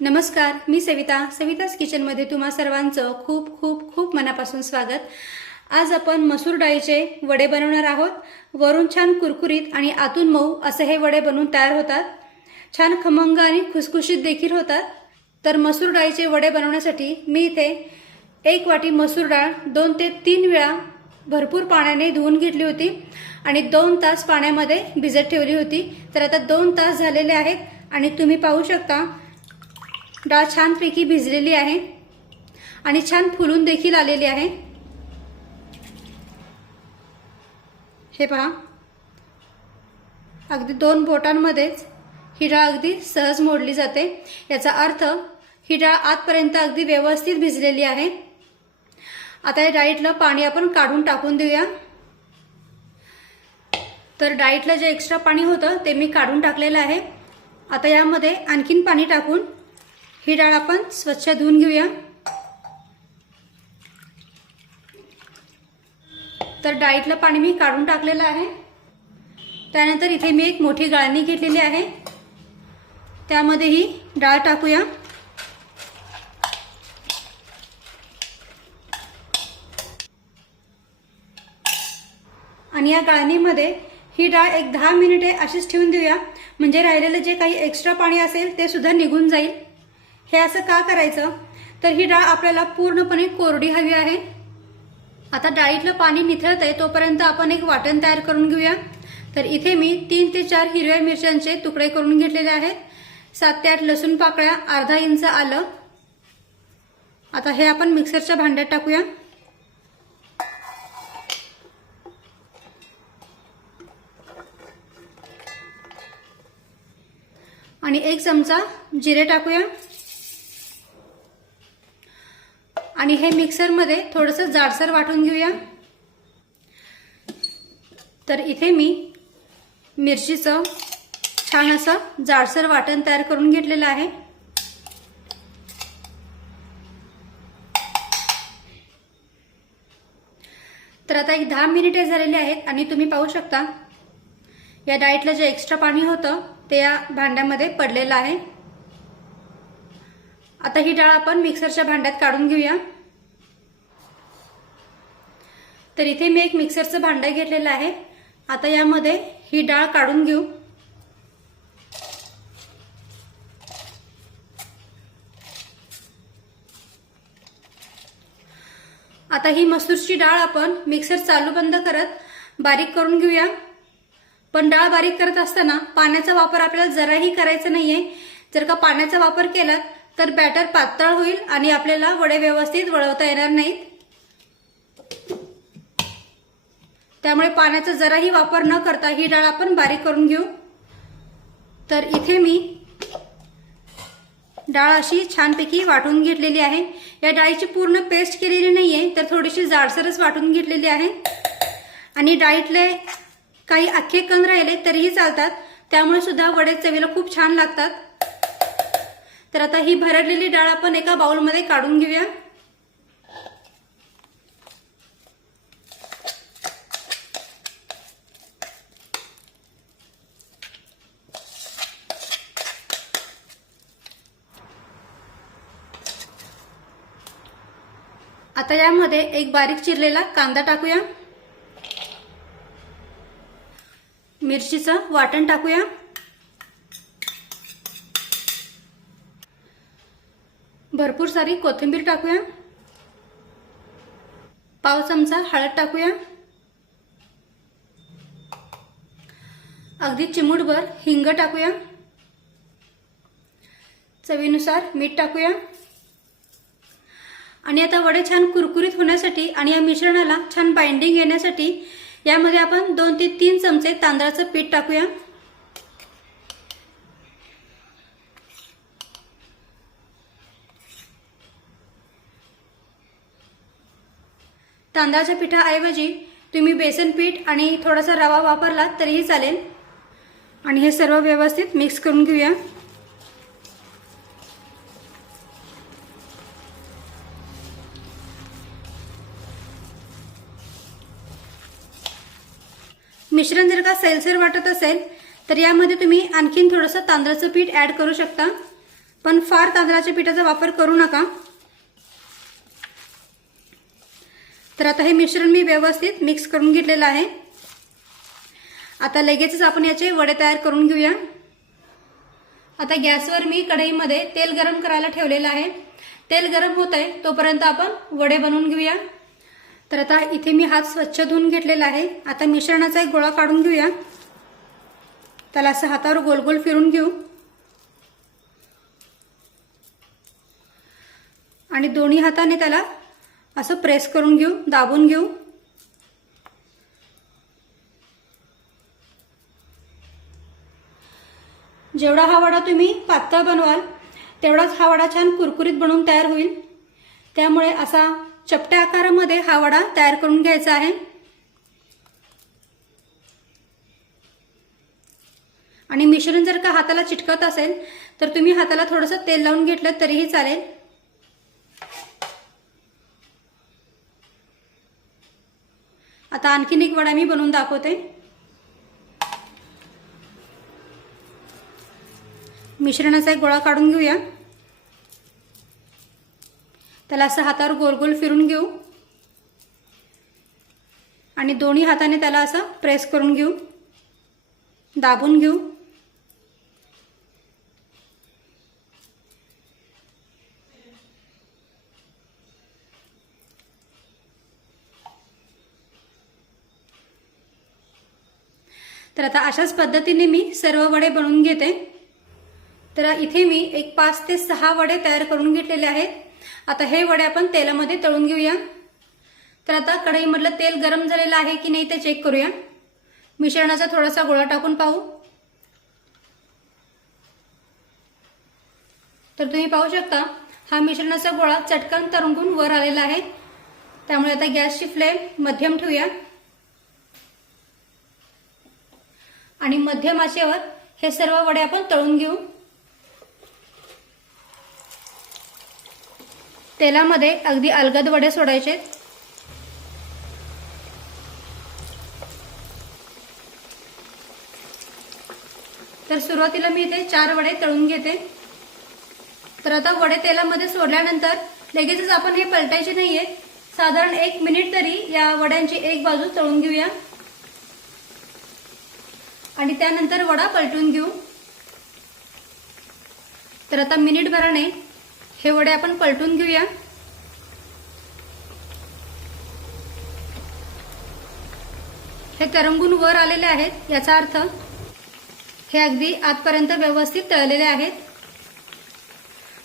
नमस्कार मी सविता. सविताज किचनमध्ये तुम्हा सर्वांचं खूप खूप खूप मनापासून स्वागत. आज आपण मसूर डाळीचे वडे बनवणार आहोत. वरून छान कुरकुरीत आणि आतून मऊ असे हे वडे बनवून तयार होतात. छान खमंग आणि खुसखुशीत देखील होतात. तर मसूर डाळीचे वडे बनवण्यासाठी मी इथे एक वाटी मसूर डाळ दोन ते तीन वेळा भरपूर पाण्याने धुवून घेतली होती आणि दोन तास पाण्यामध्ये भिजत ठेवली होती. तर आता दोन तास झालेले आहेत आणि तुम्ही पाहू शकता डाळ छानपैकी भिजलेली आहे. आणि छान फुलून देखील आलेली आहे. हे पहा. अगदी दोन बोटांमध्येच ही डाळ अगदी सहज मोडली जाते. याचा अर्थ ही डाळ आतपर्यंत अगदी व्यवस्थित भिजलेली आहे. आता या डाळीतलं पाणी आपण काढून टाकून देऊया. तर डाळीतलं जे एक्स्ट्रा पाणी होतं ते मी काढून टाकलेलं आहे. आता यामध्ये आणखीन पाणी टाकून ही डाळ आपण स्वच्छ धुवून घेऊया. तर डाळीतलं पाणी मी काढून टाकलेलं आहे. त्यानंतर इथे मी एक मोठी गाळणी घेतलेली आहे. त्यामध्ये ही डाळ टाकूया. आणि या गाळणीमध्ये ही डाळ एक दहा मिनिटे अशीच ठेवून देऊया. म्हणजे राहिलेलं जे काही एक्स्ट्रा पाणी असेल ते सुद्धा निघून जाईल. हे असं का करायचं? तर ही डाळ आपल्याला पूर्णपणे कोरडी हवी आहे. आता डाळीतलं पाणी निथळत आहे तोपर्यंत आपण एक वाटण तयार करून घेऊया. तर इथे मी तीन ते चार हिरव्या मिरच्यांचे तुकडे करून घेतलेले आहेत. सात ते आठ लसूण पाकळ्या अर्धा इंच आलं. आता हे आपण मिक्सरच्या भांड्यात टाकूया. आणि एक चमचा जिरे टाकूया. आणि हे मिक्सरमध्ये थोडंसं जाडसर वाटून घेऊया. तर इथे मी मिरचीचं छान असं जाडसर वाटण तयार करून घेतलेलं आहे. तर आता एक दहा मिनिटे झालेली आहेत आणि तुम्ही पाहू शकता या डाएटला जे एक्स्ट्रा पाणी होतं ते या भांड्यामध्ये पडलेलं आहे. आता ही डाळ आपण मिक्सरच्या भांड्यात काढून घेऊया. तर इथे मी एक मिक्सरचं भांडं घेतलेलं आहे. आता यामध्ये ही डाळ काढून घेऊ. आता ही मसूरची डाळ आपण मिक्सर चालू बंद करत बारीक करून घेऊया. पण डाळ बारीक करत असताना पाण्याचा वापर आपल्याला जराही करायचा नाहीये. जर का पाण्याचा वापर केला तर बॅटर पातळ होईल आणि आपल्याला वडे व्यवस्थित वळवता येणार नाहीत. त्यामुळे पाण्याचा जराही वापर न करता ही डाळ आपण बारीक करून घेऊ. तर इथे मी डाळ अशी छानपैकी वाटून घेतलेली आहे. या डाळीची पूर्ण पेस्ट केलेली नाही आहे तर थोडीशी जाडसरच वाटून घेतलेली आहे. आणि डाळीतले काही अख्खे कण राहिले तरीही चालतात. त्यामुळे सुद्धा वडे चवीला खूप छान लागतात. तर आता ही भरडलेली डाळ आपण एका बाउलमध्ये काढून घेऊया. आता यामध्ये एक बारीक चिरलेला कांदा टाकूया. मिरचीचं वाटण टाकूया. भरपूर सारी कोथिंबीर टाकूया. पाव चमचा हळद टाकूया. अगदी चिमूटभर हिंग टाकूया. चवीनुसार मीठ टाकूया. आणि आता वडे छान कुरकुरीत होण्यासाठी आणि या मिश्रणाला छान बाइंडिंग येण्यासाठी यामध्ये आपण दोन ते तीन चमचे तांदळाचं पीठ टाकूया. तांदळाच्या पिठाऐवजी तुम्ही बेसन पीठ आणि थोडासा रवा वापरला तरीही चालेल. आणि हे सर्व व्यवस्थित मिक्स करून घेऊया. मिश्रण जर का सैलसर वाटत असेल तर यामध्ये तुम्ही आणखीन थोडंसं तांदळाचं पीठ ऍड करू शकता. पण फार तांदळाच्या पिठाचा वापर करू नका. तर आता हे मिश्रण मी व्यवस्थित मिक्स करून घेतलेलं आहे. आता लगेचच आपण याचे वडे तयार करून घेऊया. आता गॅसवर मी कढईमध्ये तेल गरम करायला ठेवलेलं आहे. तेल गरम होत आहे तोपर्यंत आपण वडे बनवून घेऊया. तर आता इथे मी हात स्वच्छ धुवून घेतलेला आहे. आता मिश्रणाचा एक गोळा काढून घेऊया. त्याला असं हातावर गोल गोल फिरून घेऊ. आणि दोन्ही हाताने त्याला असं प्रेस करून घेऊ दाबून घेऊ. जेवढा हा वडा तुम्ही पातळ बनवाल तेवढाच हा वडा छान कुरकुरीत बनवून तयार होईल. त्यामुळे असा चपट्या आकारामध्ये हा वडा तयार करून घ्यायचा आहे. आणि मिश्रण जर का हाताला चिटकत असेल तर तुम्ही हाताला थोडंसं तेल लावून घेतलं तरीही चालेल. आता आणखीन एक वडा मी बनवून दाखवते. मिश्रणाचा एक गोळा काढून घेऊया. त्याला असं हातावर गोल गोल फिरून घेऊ. आणि दोन्ही हाताने त्याला असं प्रेस करून घेऊ. दाबून घेऊ. तर आता अशाच पद्धतीने मी सर्व वडे बनवून घेते. तर इथे मी एक पाच ते सहा वडे तयार करून घेतलेले आहेत. आता हे वडे आपण तेलामध्ये तळून घेऊया. तर आता कढईमधलं तेल गरम झालेलं आहे की नाही ते चेक करूया. मिश्रणाचा थोडासा गोळा टाकून पाहू. तर तुम्ही पाहू शकता हा मिश्रणाचा गोळा चटकन तरंगून वर आलेला आहे. त्यामुळे आता गॅसची फ्लेम मध्यम ठेवूया. आणि मध्यम आचेवर हे सर्व वडे आपण तळून घेऊ. तेलामध्ये अगदी अलगद वडे सोडायचे. तर सुरुवातीला मी इथे चार वडे तळून घेते. तर आता वडे तेलामध्ये सोडल्यानंतर लगेचच आपण हे पलटायचे नाहीये. साधारण एक मिनिट तरी या वड्यांची एक बाजू तळून घेऊया. आणि त्यानंतर वडा पलटून घेऊ. तर आता मिनिटभराने हे वडे आपण पलटून घेऊया. हे तरंगून वर आलेले आहेत याचा अर्थ हे अगदी आतपर्यंत व्यवस्थित तळलेले आहेत.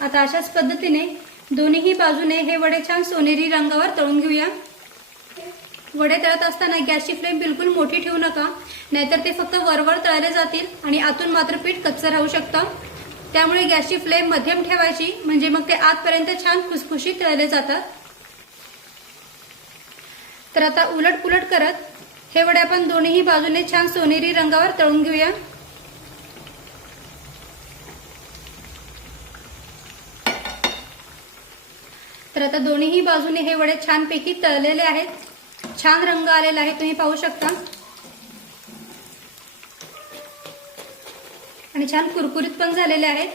आता अशाच पद्धतीने दोन्हीही बाजूने हे वडे छान सोनेरी रंगावर तळून घेऊया. वडे तळत असताना गॅसची फ्लेम बिलकुल मोठी ठेवू नका नाहीतर ते फक्त वरवर तळले जातील आणि आतून मात्र पीठ कच्चं राहू शकतं. त्यामुळे गॅसची फ्लेम मध्यम ठेवायची म्हणजे मग ते आतपर्यंत छान खुसखुशीत तळले जातात. तर आता उलट पुलट करत हे वडे आपण दोन्हीही बाजूने छान सोनेरी रंगावर तळून घेऊया. तर आता दोन्हीही बाजूने हे वडे छानपैकी तळलेले आहेत. छान रंग आलेला आहे तुम्ही पाहू शकता. आणि छान कुरकुरीत पण झालेले आहेत.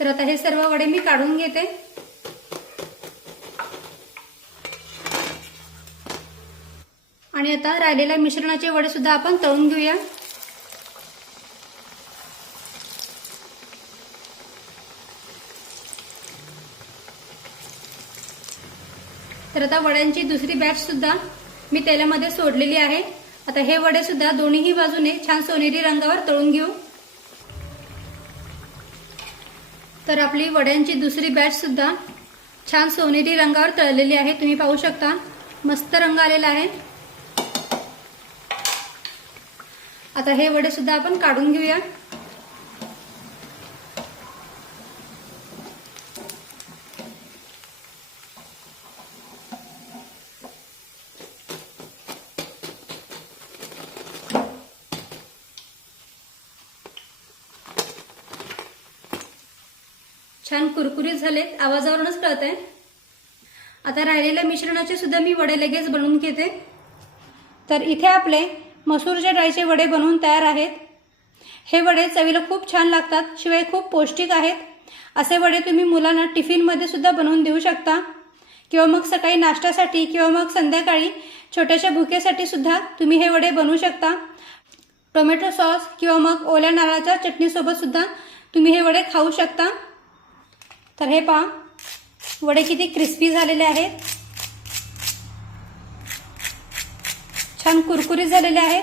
तर आता हे सर्व वडे मी काढून घेते. आणि आता राहिलेल्या मिश्रणाचे वडे सुद्धा आपण तळून घेऊया. आता वड्यांची दुसरी बॅच सुद्धा मी तेलामध्ये सोडलेली आहे. आता हे वडे सुद्धा दोन्हीही बाजूने छान सोनेरी रंगावर तळून घेऊ. तर आपली वड्यांची दुसरी बॅच सुद्धा छान सोनेरी रंगावर तळलेली आहे. तुम्ही पाहू शकता. मस्त रंग आलेला आहे. आता हे वडे सुद्धा आपण काढून घेऊया. छान कुरकुरीत झालेत. आवाजावरूनच कळत आहे आता राहिलेल्या मिश्रणाचे सुद्धा मी वडे लगेच बनवून घेते. तर इथे आपले मसूरच्या डाळीचे वडे बनवून तयार आहेत. हे वडे चवीला खूप छान लागतात शिवाय खूप पौष्टिक आहेत. असे वडे तुम्ही मुलांना टिफिनमध्ये सुद्धा बनवून देऊ शकता. किंवा मग सकाळी नाश्त्यासाठी किंवा मग संध्याकाळी छोट्याशा भुकेसाठी सुद्धा तुम्ही हे वडे बनवू शकता. टोमॅटो सॉस किंवा मग ओल्या नारळाच्या चटणीसोबत सुद्धा तुम्ही हे वडे खाऊ शकता. तर हे पहा. वडे किती क्रिस्पी झालेले आहेत. छान कुरकुरीत झालेले आहेत.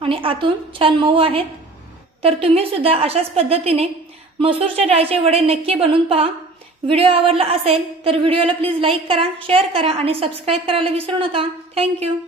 आणि आतून छान मऊ आहेत. तर तुम्ही सुद्धा अशाच पद्धतीने मसूरच्या डाळीचे वडे नक्की बनवून पहा. व्हिडिओ आवडला असेल तर व्हिडिओला प्लीज लाईक करा शेअर करा आणि सबस्क्राईब करायला विसरू नका. थँक्यू.